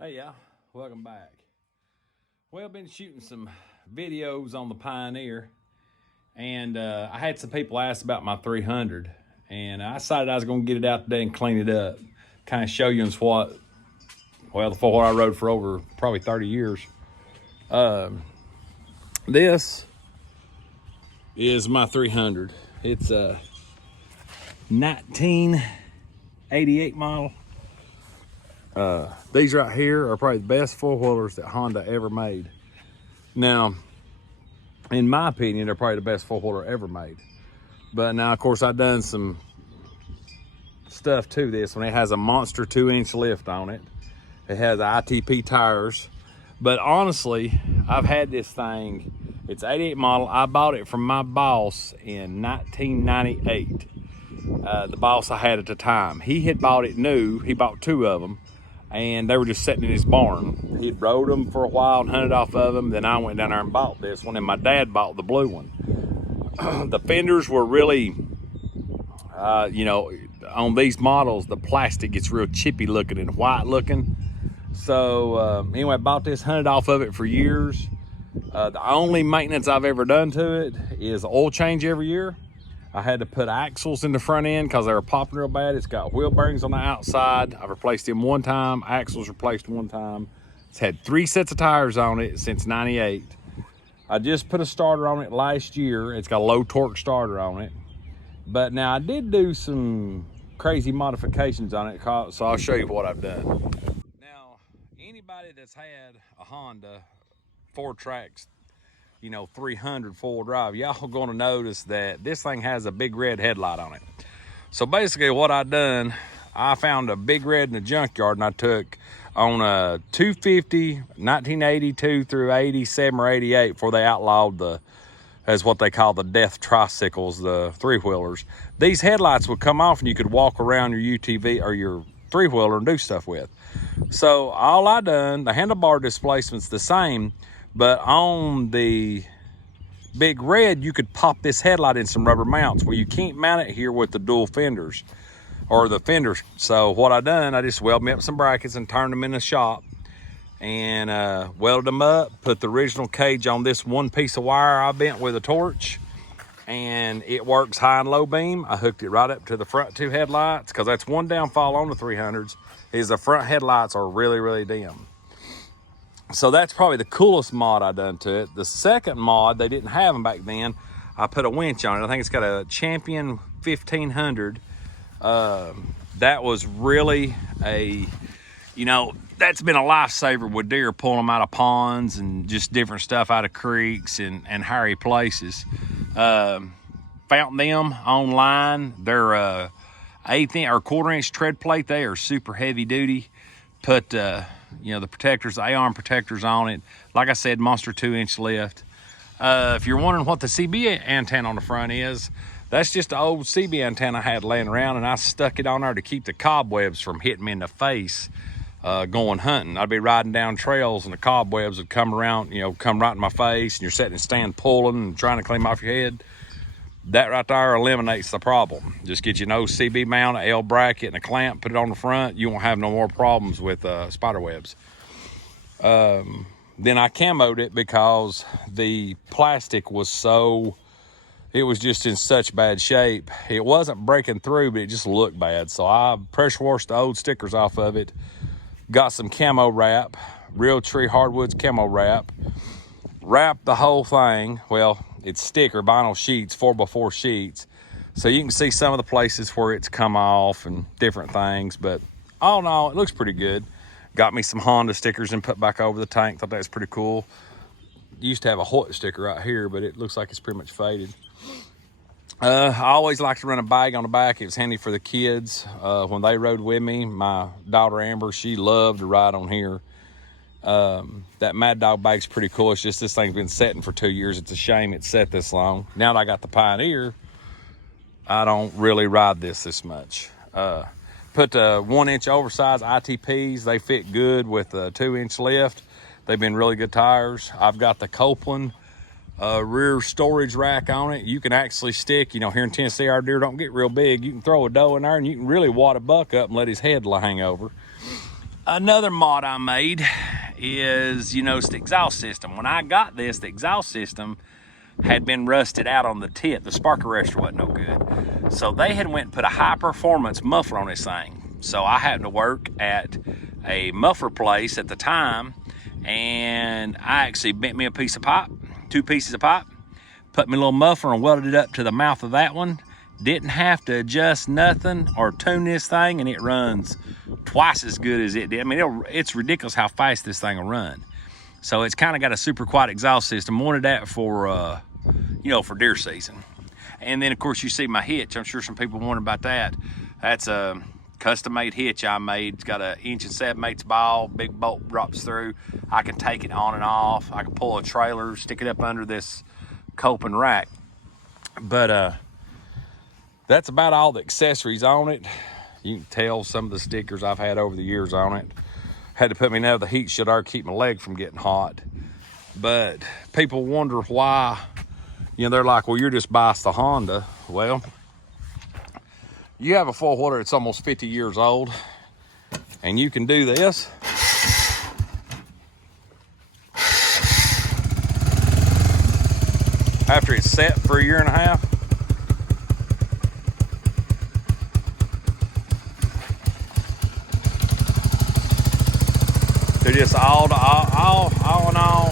Hey y'all, welcome back. Well, I've been shooting some videos on the Pioneer, and I had some people ask about my 300, and I decided I was going to get it out today and clean it up, kind of show you for what I rode for over probably 30 years. This is my 300. It's a 1988 model. These right here are probably the best four-wheelers that Honda ever made. Now, in my opinion, they're probably the best four-wheeler ever made. But now, of course, I've done some stuff to this one. It has a monster 2-inch lift on it. It has ITP tires. But honestly, I've had this thing. It's 88 model. I bought it from my boss in 1998. The boss I had at the time. He had bought it new. He bought 2 of them. And they were just sitting in his barn. He'd rode them for a while and hunted off of them. Then I went down there and bought this one, and my dad bought the blue one. The fenders were really, on these models, the plastic gets real chippy looking and white looking. So anyway, I bought this, hunted off of it for years. The only maintenance I've ever done to it is oil change every year. I had to put axles in the front end because they were popping real bad. It's got wheel bearings on the outside. I've replaced them 1 time. Axles replaced 1 time. It's had 3 sets of tires on it since '98. I just put a starter on it last year. It's got a low torque starter on it. But now I did do some crazy modifications on it, so I'll show you what I've done. Now, anybody that's had a Honda fourtrax 300 4-wheel drive, y'all gonna notice that this thing has a big red headlight on it. So basically what I done, I found a big red in the junkyard, and I took on a 250 1982 through 87 or 88 before they outlawed as what they call the death tricycles, the 3-wheelers. These headlights would come off and you could walk around your UTV or your 3-wheeler and do stuff with. So all I done, the handlebar displacement's the same, but on the big red, you could pop this headlight in some rubber mounts. Well, you can't mount it here with the dual fenders or the fenders. So what I done, I just welded me up some brackets and turned them in the shop and welded them up, put the original cage on this 1 piece of wire I bent with a torch, and it works high and low beam. I hooked it right up to the front 2 headlights, because that's one downfall on the 300s is the front headlights are really, really dim. So that's probably the coolest mod I done to it. The second mod, they didn't have them back then. I put a winch on it. I think it's got a Champion 1500. That was really that's been a lifesaver with deer, pulling them out of ponds and just different stuff out of creeks and hairy places. Found them online. They're 1/8 or 1/4-inch tread plate. They are super heavy duty. Put the protectors, the A-arm protectors on it. Like I said, monster 2-inch lift. If you're wondering what the CB antenna on the front is, that's just the old CB antenna I had laying around, and I stuck it on there to keep the cobwebs from hitting me in the face going hunting. I'd be riding down trails and the cobwebs would come around, come right in my face, and you're sitting and stand pulling and trying to clean them off your head. That right there eliminates the problem. Just get your nose CB mount, an L bracket, and a clamp, put it on the front. You won't have no more problems with spider webs. Then I camoed it because the plastic was it was just in such bad shape. It wasn't breaking through, but it just looked bad. So I pressure washed the old stickers off of it, got some camo wrap, Real Tree Hardwoods camo wrap, wrapped the whole thing. Well, it's sticker, vinyl sheets, 4x4 sheets. So you can see some of the places where it's come off and different things, but all in all, it looks pretty good. Got me some Honda stickers and put back over the tank. Thought that was pretty cool. Used to have a Hoyt sticker right here, but it looks like it's pretty much faded. I always like to run a bag on the back. It was handy for the kids. When they rode with me, my daughter Amber, she loved to ride on here. That Mad Dog bag's pretty cool. It's just this thing's been setting for 2 years. It's a shame it's set this long. Now that I got the Pioneer, I don't really ride this much. Put 1-inch oversized ITPs. They fit good with a 2-inch lift. They've been really good tires. I've got the Copeland rear storage rack on it. You can actually stick, here in Tennessee, our deer don't get real big. You can throw a doe in there and you can really wad a buck up and let his head hang over. Another mod I made is, you know, it's the exhaust system. When I got this, the exhaust system had been rusted out on the tip. The spark arrestor wasn't no good. So they had went and put a high performance muffler on this thing. So I happened to work at a muffler place at the time, and I actually bent me a piece of pipe, 2 pieces of pipe, put me a little muffler and welded it up to the mouth of that one. Didn't have to adjust nothing or tune this thing, and it runs twice as good as it did. I mean, it's ridiculous how fast this thing will run. So it's kind of got a super quiet exhaust system. Wanted that for, you know, for deer season. And then of course you see my hitch. I'm sure some people wonder about that. That's a custom-made hitch I made. It's got an 1 7/8" ball, big bolt drops through. I can take it on and off. I can pull a trailer, stick it up under this coping rack. But that's about all the accessories on it. You can tell some of the stickers I've had over the years on it. Had to put me another heat shield to keep my leg from getting hot. But people wonder why, you know, they're like, well, you're just biased to Honda. Well, you have a four-wheeler that's almost 50 years old, and you can do this. After it's set for 1.5 years. They're just all in all,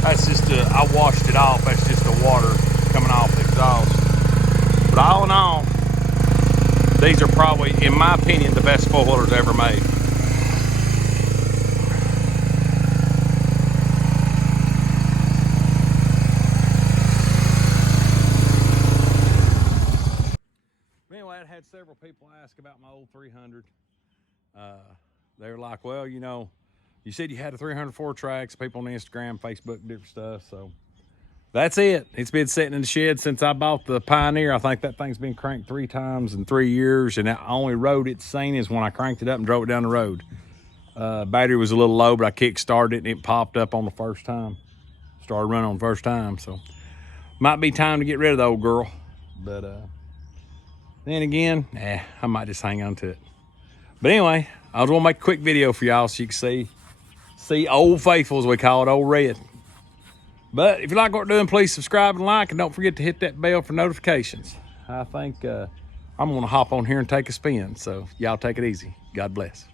that's just I washed it off. That's just the water coming off the exhaust. But all in all, these are probably, in my opinion, the best four-wheelers ever made. Anyway, I had several people ask about my old 300. They're like, well, you know, you said you had a 300 four-trax, people on Instagram, Facebook, different stuff. So that's it. It's been sitting in the shed since I bought the Pioneer. I think that thing's been cranked 3 times in 3 years. And the only road it's seen is when I cranked it up and drove it down the road. Battery was a little low, but I kick-started it and it popped up on the first time. Started running on the first time. So might be time to get rid of the old girl. But then again, I might just hang on to it. But anyway, I was gonna make a quick video for y'all so you can see Old Faithful, as we call it, Old Red. But if you like what we're doing, please subscribe and like, and don't forget to hit that bell for notifications. I think I'm gonna hop on here and take a spin. So y'all take it easy. God bless.